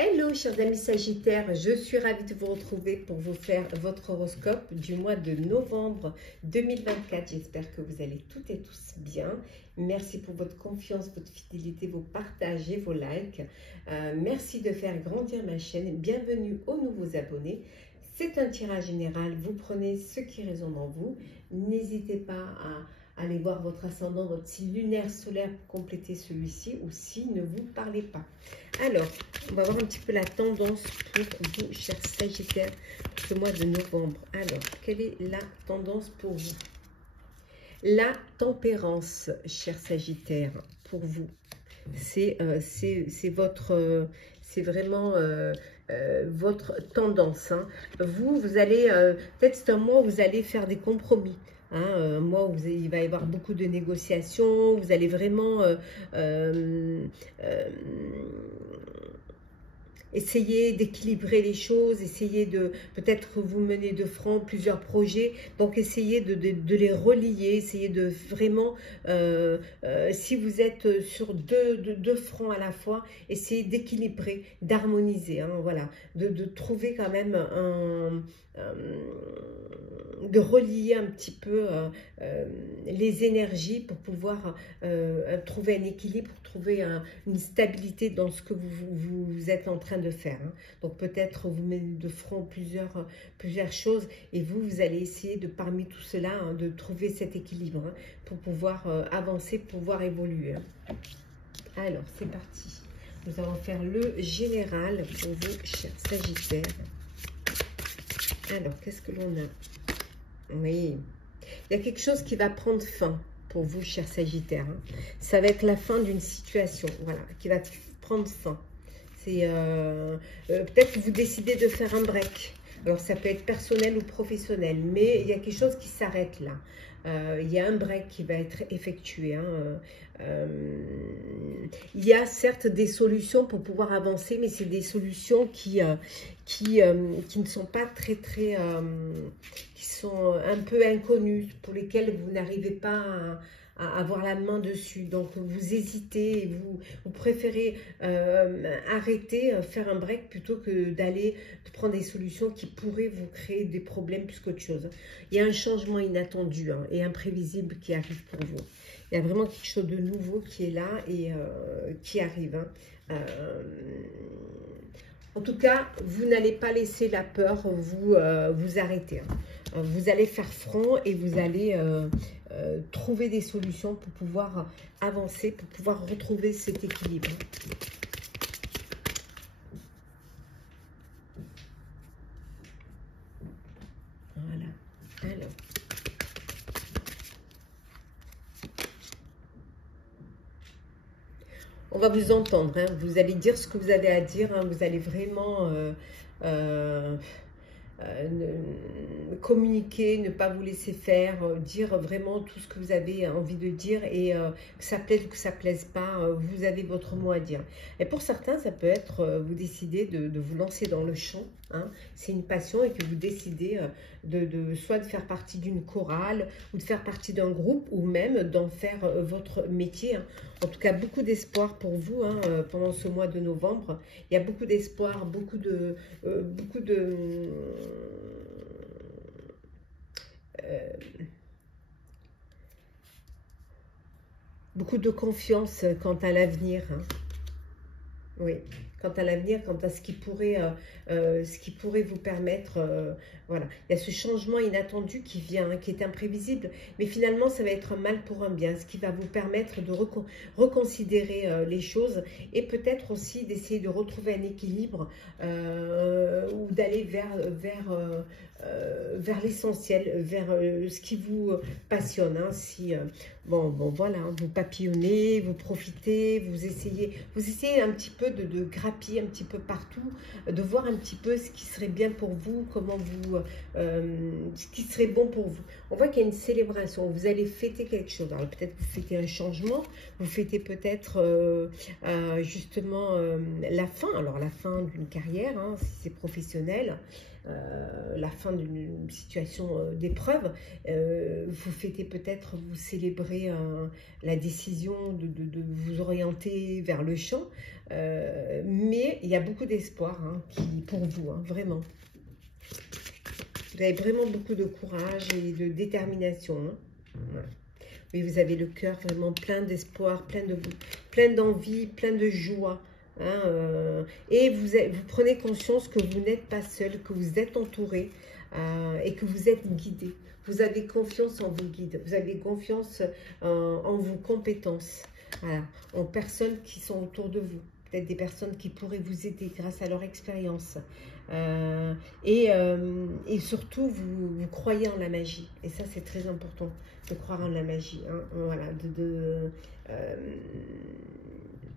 Hello chers amis Sagittaires, je suis ravie de vous retrouver pour vous faire votre horoscope du mois de novembre 2024. J'espère que vous allez toutes et tous bien. Merci pour votre confiance, votre fidélité, vos partages et vos likes. Merci de faire grandir ma chaîne. Bienvenue aux nouveaux abonnés. C'est un tirage général, vous prenez ce qui résonne en vous. N'hésitez pas à aller voir votre ascendant, votre signe lunaire solaire pour compléter celui-ci ou si ne vous parlez pas. Alors, on va voir un petit peu la tendance pour vous, chers Sagittaires, pour ce mois de novembre. Alors, quelle est la tendance pour vous? La tempérance, chers Sagittaires, pour vous. C'est votre... c'est vraiment votre tendance. Hein. Vous allez... peut-être c'est un mois où vous allez faire des compromis. Hein, moi, il va y avoir beaucoup de négociations, vous allez vraiment essayer d'équilibrer les choses, essayer de peut-être vous mener de front plusieurs projets, donc essayez de les relier, essayez de vraiment, si vous êtes sur deux fronts à la fois, essayez d'équilibrer, d'harmoniser, hein, voilà, de trouver quand même de relier un petit peu les énergies pour pouvoir trouver un équilibre, trouver une stabilité dans ce que vous êtes en train de faire. Hein. Donc peut-être vous mettez de front plusieurs choses et vous allez essayer de parmi tout cela hein, de trouver cet équilibre hein, pour pouvoir avancer, pouvoir évoluer. Hein. Alors c'est parti. Nous allons faire le général pour vous, chers Sagittaires. Alors qu'est-ce que l'on a? Oui, il y a quelque chose qui va prendre fin pour vous, chers Sagittaires. Hein. Ça va être la fin d'une situation, voilà, qui va prendre fin. C'est peut-être que vous décidez de faire un break. Alors, ça peut être personnel ou professionnel, mais il y a quelque chose qui s'arrête là. Il y a un break qui va être effectué. Hein. Il y a certes des solutions pour pouvoir avancer, mais c'est des solutions qui ne sont pas très, qui sont un peu inconnues, pour lesquelles vous n'arrivez pas à avoir la main dessus. Donc, vous hésitez, et vous préférez arrêter, faire un break, plutôt que d'aller prendre des solutions qui pourraient vous créer des problèmes plus qu'autre chose. Il y a un changement inattendu hein, et imprévisible qui arrive pour vous. Il y a vraiment quelque chose de nouveau qui est là et qui arrive. Hein. En tout cas, vous n'allez pas laisser la peur vous arrêter. Hein. Vous allez faire front et vous allez trouver des solutions pour pouvoir avancer, pour pouvoir retrouver cet équilibre. Voilà. Alors. On va vous entendre, hein. Vous allez dire ce que vous avez à dire, hein. Vous allez vraiment communiquer, ne pas vous laisser faire, dire vraiment tout ce que vous avez envie de dire et que ça plaise ou que ça plaise pas, vous avez votre mot à dire. Et pour certains, ça peut être, vous décidez de vous lancer dans le chant, hein, c'est une passion et que vous décidez soit de faire partie d'une chorale ou de faire partie d'un groupe ou même d'en faire votre métier. Hein. En tout cas, beaucoup d'espoir pour vous hein, pendant ce mois de novembre. Il y a beaucoup d'espoir, beaucoup de confiance quant à l'avenir. Hein. Oui, quant à l'avenir, quant à ce qui pourrait vous permettre, voilà. Il y a ce changement inattendu qui vient, hein, qui est imprévisible, mais finalement, ça va être un mal pour un bien, ce qui va vous permettre de reconsidérer les choses et peut-être aussi d'essayer de retrouver un équilibre ou d'aller vers l'essentiel, vers ce qui vous passionne. Hein, si, bon, voilà, hein, vous papillonnez, vous profitez, vous essayez un petit peu de grappiller un petit peu partout, de voir un petit peu ce qui serait bien pour vous, ce qui serait bon pour vous. On voit qu'il y a une célébration, vous allez fêter quelque chose. Alors peut-être que vous fêtez un changement, vous fêtez peut-être justement la fin d'une carrière, hein, si c'est professionnel. La fin d'une situation d'épreuve, vous fêtez peut-être, vous célébrez la décision de vous orienter vers le chant, mais Mais il y a beaucoup d'espoir hein, pour vous, hein, vraiment. Vous avez vraiment beaucoup de courage et de détermination. Hein. Ouais. Oui, vous avez le cœur vraiment plein d'espoir, plein d'envie, plein de joie. Hein, et vous prenez conscience que vous n'êtes pas seul, que vous êtes entouré et que vous êtes guidé. Vous avez confiance en vos guides, vous avez confiance en vos compétences, voilà, en personnes qui sont autour de vous. Peut-être des personnes qui pourraient vous aider grâce à leur expérience. Et surtout, vous croyez en la magie. Et ça, c'est très important, de croire en la magie. Hein, voilà,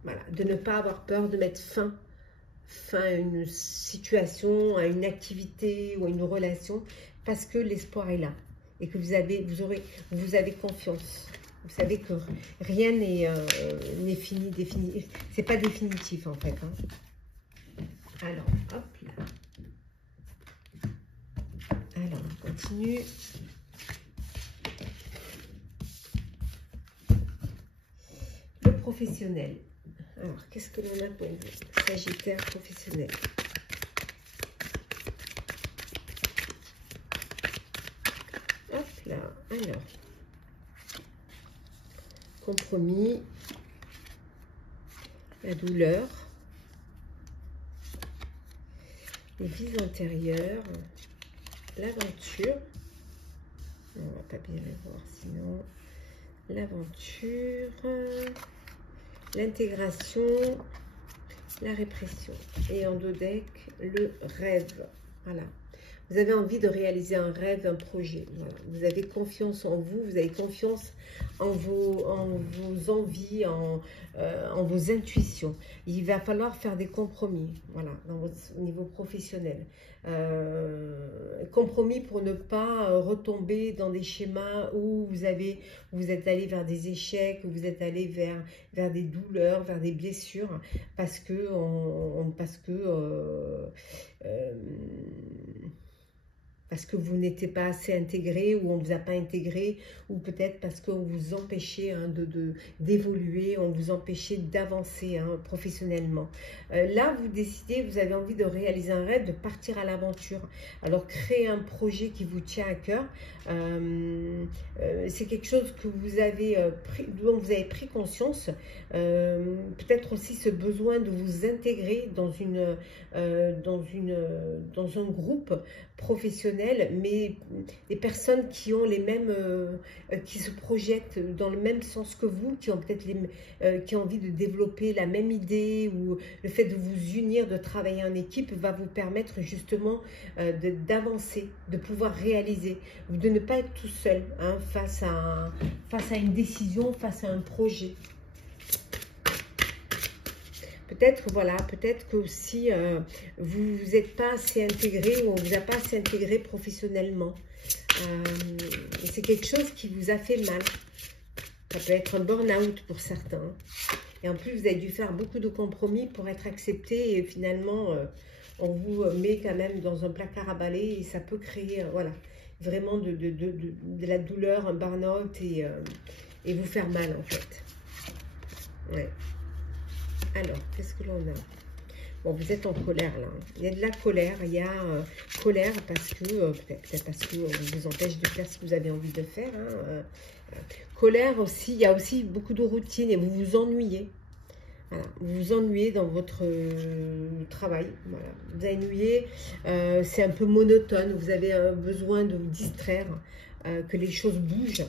voilà, de ne pas avoir peur de mettre fin à une situation, à une activité ou à une relation, parce que l'espoir est là. Et que vous avez confiance. Vous savez que rien n'est fini, défini. C'est pas définitif en fait. Hein. Alors, hop là. Alors, on continue. Le professionnel. Alors, qu'est-ce que l'on a pour vous? Sagittaire professionnel. Hop là. Alors. Compromis, la douleur, les vies antérieures, l'aventure, on va pas bien les voir sinon, l'aventure, l'intégration, la répression et en dos deck, le rêve, voilà. Vous avez envie de réaliser un rêve, un projet. Voilà. Vous avez confiance en vous, vous avez confiance en vos envies, en vos intuitions. Il va falloir faire des compromis, voilà, au niveau professionnel. Compromis pour ne pas retomber dans des schémas où vous êtes allé vers des échecs, où vous êtes allé vers des douleurs, vers des blessures, parce que vous n'étiez pas assez intégré ou on ne vous a pas intégré, ou peut-être parce qu'on vous empêchait hein, d'évoluer, on vous empêchait d'avancer hein, professionnellement. Là, vous décidez, vous avez envie de réaliser un rêve, de partir à l'aventure. Alors, créer un projet qui vous tient à cœur, c'est quelque chose que dont vous avez pris conscience. Peut-être aussi ce besoin de vous intégrer dans un groupe professionnel, mais des personnes qui ont les mêmes, qui se projettent dans le même sens que vous, qui ont peut-être qui ont envie de développer la même idée, ou le fait de vous unir, de travailler en équipe va vous permettre justement d'avancer, de pouvoir réaliser, de ne pas être tout seul hein, face à une décision, face à un projet. Peut-être, voilà, peut-être que aussi vous n'êtes pas assez intégré ou on ne vous a pas assez intégré professionnellement. C'est quelque chose qui vous a fait mal. Ça peut être un burn-out pour certains. Et en plus, vous avez dû faire beaucoup de compromis pour être accepté et finalement, on vous met quand même dans un placard à balai et ça peut créer, voilà, vraiment de la douleur, un burn-out et vous faire mal en fait. Ouais. Alors, qu'est-ce que l'on a? Bon, vous êtes en colère là. Il y a de la colère. Il y a colère parce que, peut-être parce qu'on vous empêche de faire ce que vous avez envie de faire. Hein. Colère aussi, il y a aussi beaucoup de routine et vous vous ennuyez. Voilà. Vous vous ennuyez dans votre travail. Voilà. Vous ennuyez, c'est un peu monotone. Vous avez besoin de vous distraire, que les choses bougent.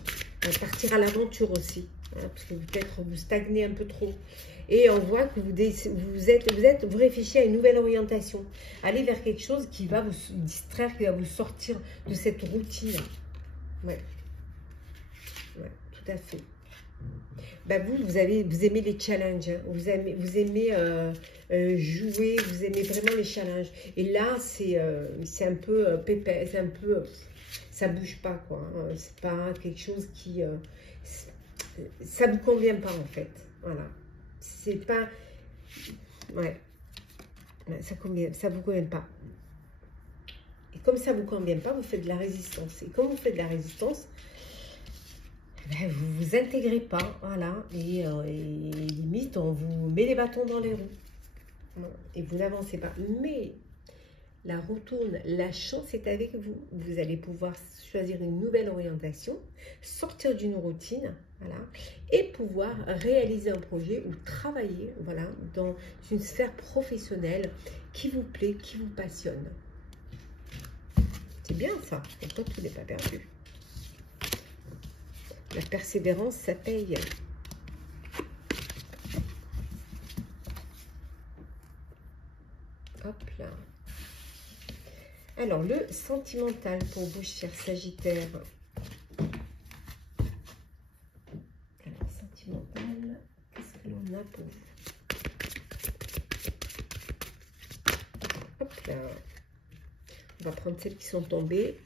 Partir à l'aventure aussi. Hein, parce que peut-être vous stagnez un peu trop. Et on voit que vous réfléchissez à une nouvelle orientation. Allez vers quelque chose qui va vous distraire, qui va vous sortir de cette routine. Ouais. Ouais, tout à fait. Ben vous aimez les challenges. Hein. Vous aimez jouer, vous aimez vraiment les challenges. Et là, c'est un peu pépère, c'est un peu... ça bouge pas, quoi. Hein. C'est pas quelque chose qui... ça vous convient pas, en fait. Voilà. C'est pas... Ouais. Ça vous convient pas. Et comme ça vous convient pas, vous faites de la résistance. Et comme vous faites de la résistance, ben, vous vous intégrez pas. Voilà. Et limite, on vous met les bâtons dans les roues. Et vous n'avancez pas. Mais la roue tourne, la chance est avec vous. Vous allez pouvoir choisir une nouvelle orientation, sortir d'une routine, voilà, et pouvoir réaliser un projet ou travailler, voilà, dans une sphère professionnelle qui vous plaît, qui vous passionne. C'est bien ça, pourquoi tout n'est pas perdu. La persévérance, ça paye. Hop là. Alors, le sentimental pour vous, cher Sagittaire. Alors, sentimental, qu'est-ce que l'on a pour vous? Hop là. On va prendre celles qui sont tombées.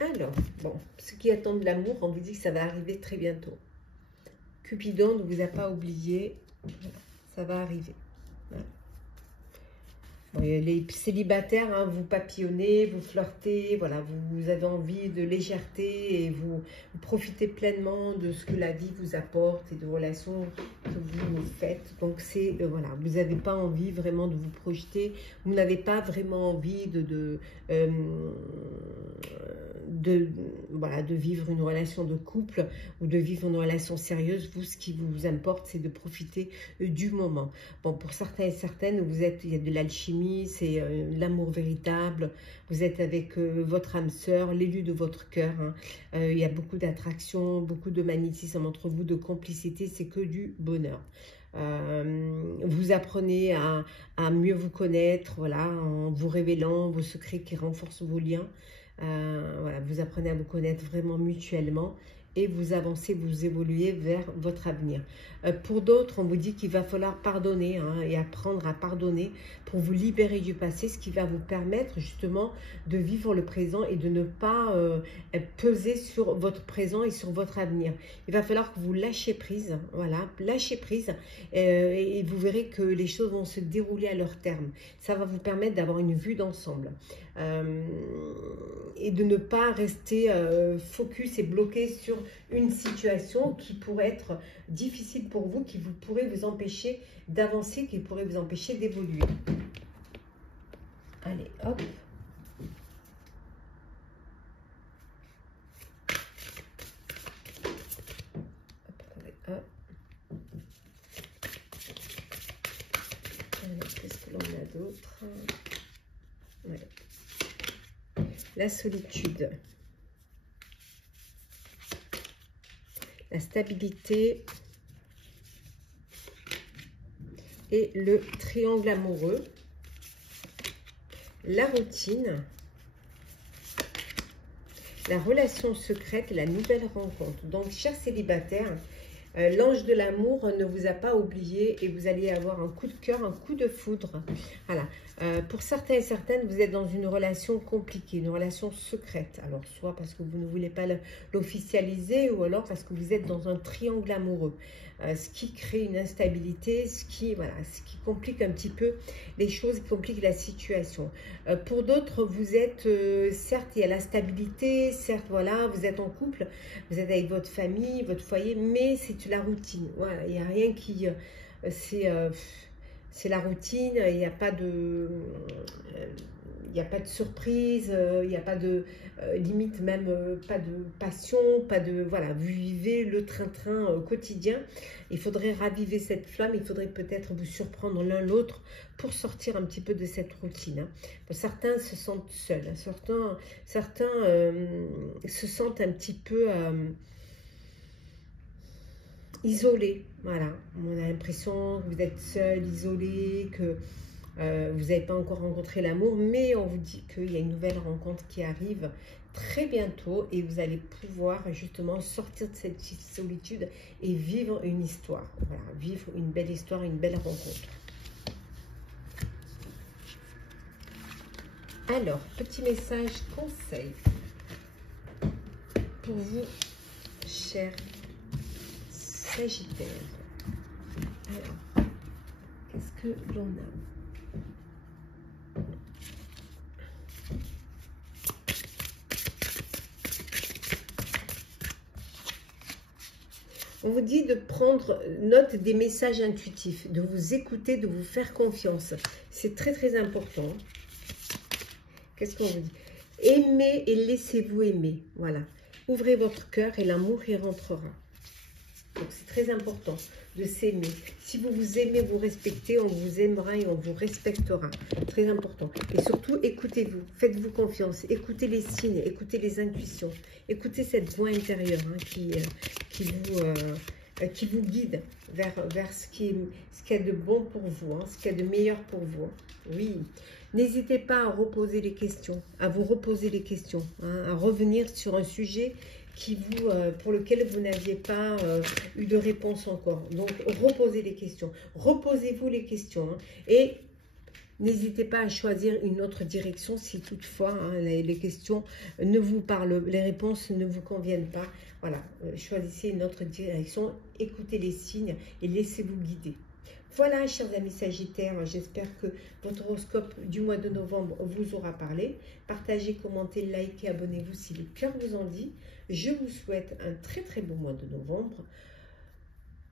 Alors, bon, ceux qui attendent l'amour, on vous dit que ça va arriver très bientôt. Cupidon ne vous a pas oublié, ça va arriver. Voilà. Bon, les célibataires, hein, vous papillonnez, vous flirtez, voilà, vous avez envie de légèreté et vous profitez pleinement de ce que la vie vous apporte et de relations que vous faites. Donc, c'est, voilà, vous n'avez pas envie vraiment de vous projeter, vous n'avez pas vraiment envie voilà, de vivre une relation de couple ou de vivre une relation sérieuse. Vous, ce qui vous importe, c'est de profiter du moment. Bon, pour certains et certaines, il y a de l'alchimie, c'est l'amour véritable. Vous êtes avec votre âme sœur, l'élu de votre cœur. Hein. Il y a beaucoup d'attraction, beaucoup de magnétisme entre vous, de complicité. C'est que du bonheur. Vous apprenez à mieux vous connaître, voilà, en vous révélant vos secrets qui renforcent vos liens. Voilà, vous apprenez à vous connaître vraiment mutuellement et vous avancez, vous évoluez vers votre avenir. Pour d'autres, on vous dit qu'il va falloir pardonner, hein, et apprendre à pardonner pour vous libérer du passé, ce qui va vous permettre justement de vivre le présent et de ne pas peser sur votre présent et sur votre avenir. Il va falloir que vous lâchez prise, voilà, lâchez prise, et vous verrez que les choses vont se dérouler à leur terme. Ça va vous permettre d'avoir une vue d'ensemble. Et de ne pas rester focus et bloqué sur une situation qui pourrait être difficile pour vous, qui pourrait vous empêcher d'avancer, qui pourrait vous empêcher d'évoluer. Allez, hop. Hop. Alors, qu'est-ce que l'on a d'autre? Ouais. La solitude, la stabilité et le triangle amoureux, la routine, la relation secrète, la nouvelle rencontre. Donc, chers célibataires, l'ange de l'amour ne vous a pas oublié et vous allez avoir un coup de cœur, un coup de foudre. Voilà. Pour certains et certaines, vous êtes dans une relation compliquée, une relation secrète. Alors, soit parce que vous ne voulez pas l'officialiser ou alors parce que vous êtes dans un triangle amoureux. Ce qui crée une instabilité, ce qui complique un petit peu les choses, qui complique la situation. Pour d'autres, vous êtes, certes, il y a la stabilité, certes, voilà, vous êtes en couple, vous êtes avec votre famille, votre foyer, mais c'est la routine. Voilà, il n'y a rien qui... c'est la routine, il n'y a pas de... il n'y a pas de surprise, il n'y a pas de limite, même pas de passion, pas de... Voilà, vous vivez le train-train quotidien. Il faudrait raviver cette flamme, il faudrait peut-être vous surprendre l'un l'autre pour sortir un petit peu de cette routine. Hein. Certains se sentent seuls, hein. Certains se sentent un petit peu... isolé, voilà. On a l'impression que vous êtes seul, isolé, que vous n'avez pas encore rencontré l'amour, mais on vous dit qu'il y a une nouvelle rencontre qui arrive très bientôt et vous allez pouvoir justement sortir de cette solitude et vivre une histoire. Voilà, vivre une belle histoire, une belle rencontre. Alors, petit message conseil pour vous, chers Sagittaire. Alors, qu'est-ce que l'on a? On vous dit de prendre note des messages intuitifs, de vous écouter, de vous faire confiance. C'est très très important. Qu'est-ce qu'on vous dit? Aimez et laissez-vous aimer. Voilà. Ouvrez votre cœur et l'amour y rentrera. Donc c'est très important de s'aimer. Si vous vous aimez, vous respectez, on vous aimera et on vous respectera. Très important. Et surtout, écoutez-vous. Faites-vous confiance. Écoutez les signes, écoutez les intuitions. Écoutez cette voix intérieure qui vous guide vers ce qui est de bon pour vous, ce qui est de meilleur pour vous. Oui. N'hésitez pas à reposer les questions, à vous reposer les questions, à revenir sur un sujet pour lequel vous n'aviez pas eu de réponse encore. Donc, reposez les questions. Reposez-vous les questions. Et n'hésitez pas à choisir une autre direction si toutefois les questions ne vous parlent, les réponses ne vous conviennent pas. Voilà, choisissez une autre direction, écoutez les signes et laissez-vous guider. Voilà, chers amis Sagittaires, j'espère que votre horoscope du mois de novembre vous aura parlé. Partagez, commentez, likez, abonnez-vous si le cœur vous en dit. Je vous souhaite un très très beau mois de novembre.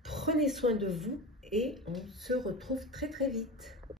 Prenez soin de vous et on se retrouve très très vite.